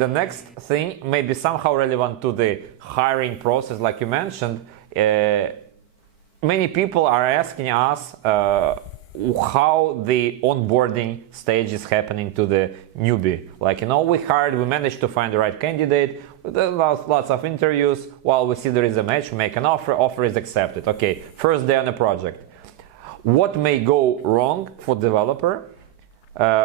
the next thing may be somehow relevant to the hiring process, like you mentioned. Many people are asking us how the onboarding stage is happening to the newbie. Like, we managed to find the right candidate, lots of interviews. While we see there is a match, we make an offer is accepted. Okay, first day on the project. What may go wrong for developer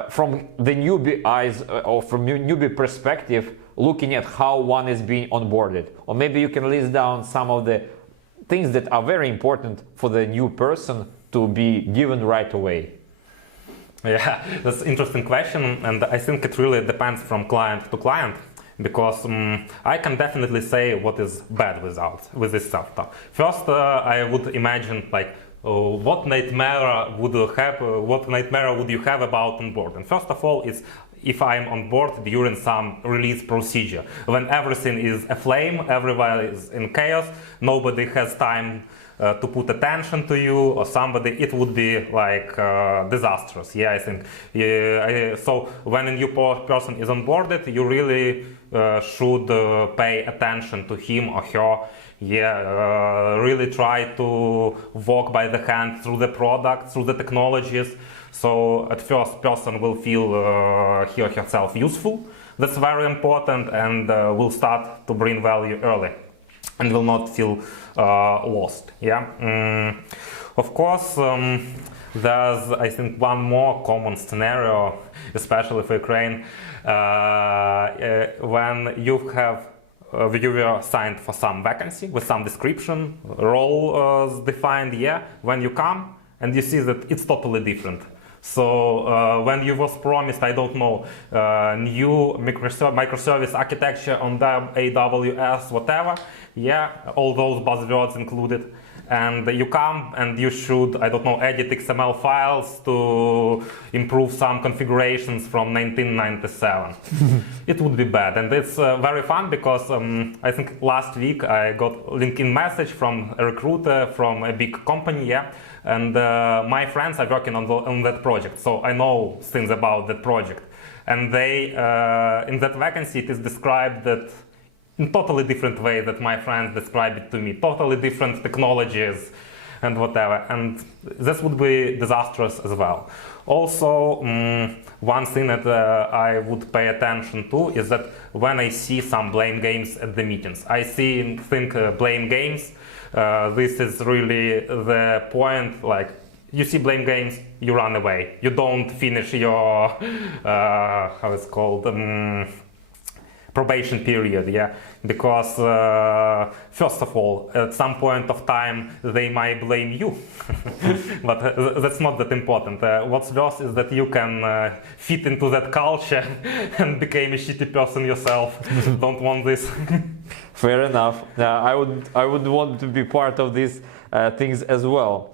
from the newbie eyes or from newbie perspective, looking at how one is being onboarded? Or maybe you can list down some of the things that are very important for the new person to be given right away. Yeah, that's an interesting question, and I think it really depends from client to client, because I can definitely say what is bad with this stuff. First, I would imagine what nightmare would you have about onboarding? First of all, it's if I'm on board during some release procedure, when everything is aflame, everyone is in chaos, nobody has time to put attention to you or somebody, it would be disastrous. Yeah, I think. So when a new person is onboarded, you really should pay attention to him or her. Yeah, really try to walk by the hand through the product, through the technologies. So at first, person will feel he or herself useful. That's very important, and will start to bring value early, and will not feel lost. Yeah. Of course, there's, I think, one more common scenario, especially for Ukraine, when you have you were signed for some vacancy with some description, role defined. Yeah. When you come and you see that it's totally different. So when you was promised, I don't know, new microservice architecture on the AWS, whatever, yeah, all those buzzwords included, and you come and you should, I don't know, edit XML files to improve some configurations from 1997. It would be bad, and it's very fun because I think last week I got a LinkedIn message from a recruiter from a big company, yeah, and my friends are working on that project, so I know things about that project. And they, in that vacancy, it is described that in totally different way that my friends describe it to me, totally different technologies and whatever, and this would be disastrous as well. Also, one thing that I would pay attention to is that when I see some blame games at the meetings, I think blame games, this is really the point, like, you see blame games, you run away. You don't finish your, how it's called, probation period, yeah, because first of all, at some point of time, they might blame you, but that's not that important. What's worse is that you can fit into that culture and become a shitty person yourself. Don't want this. Fair enough. I would want to be part of these things as well.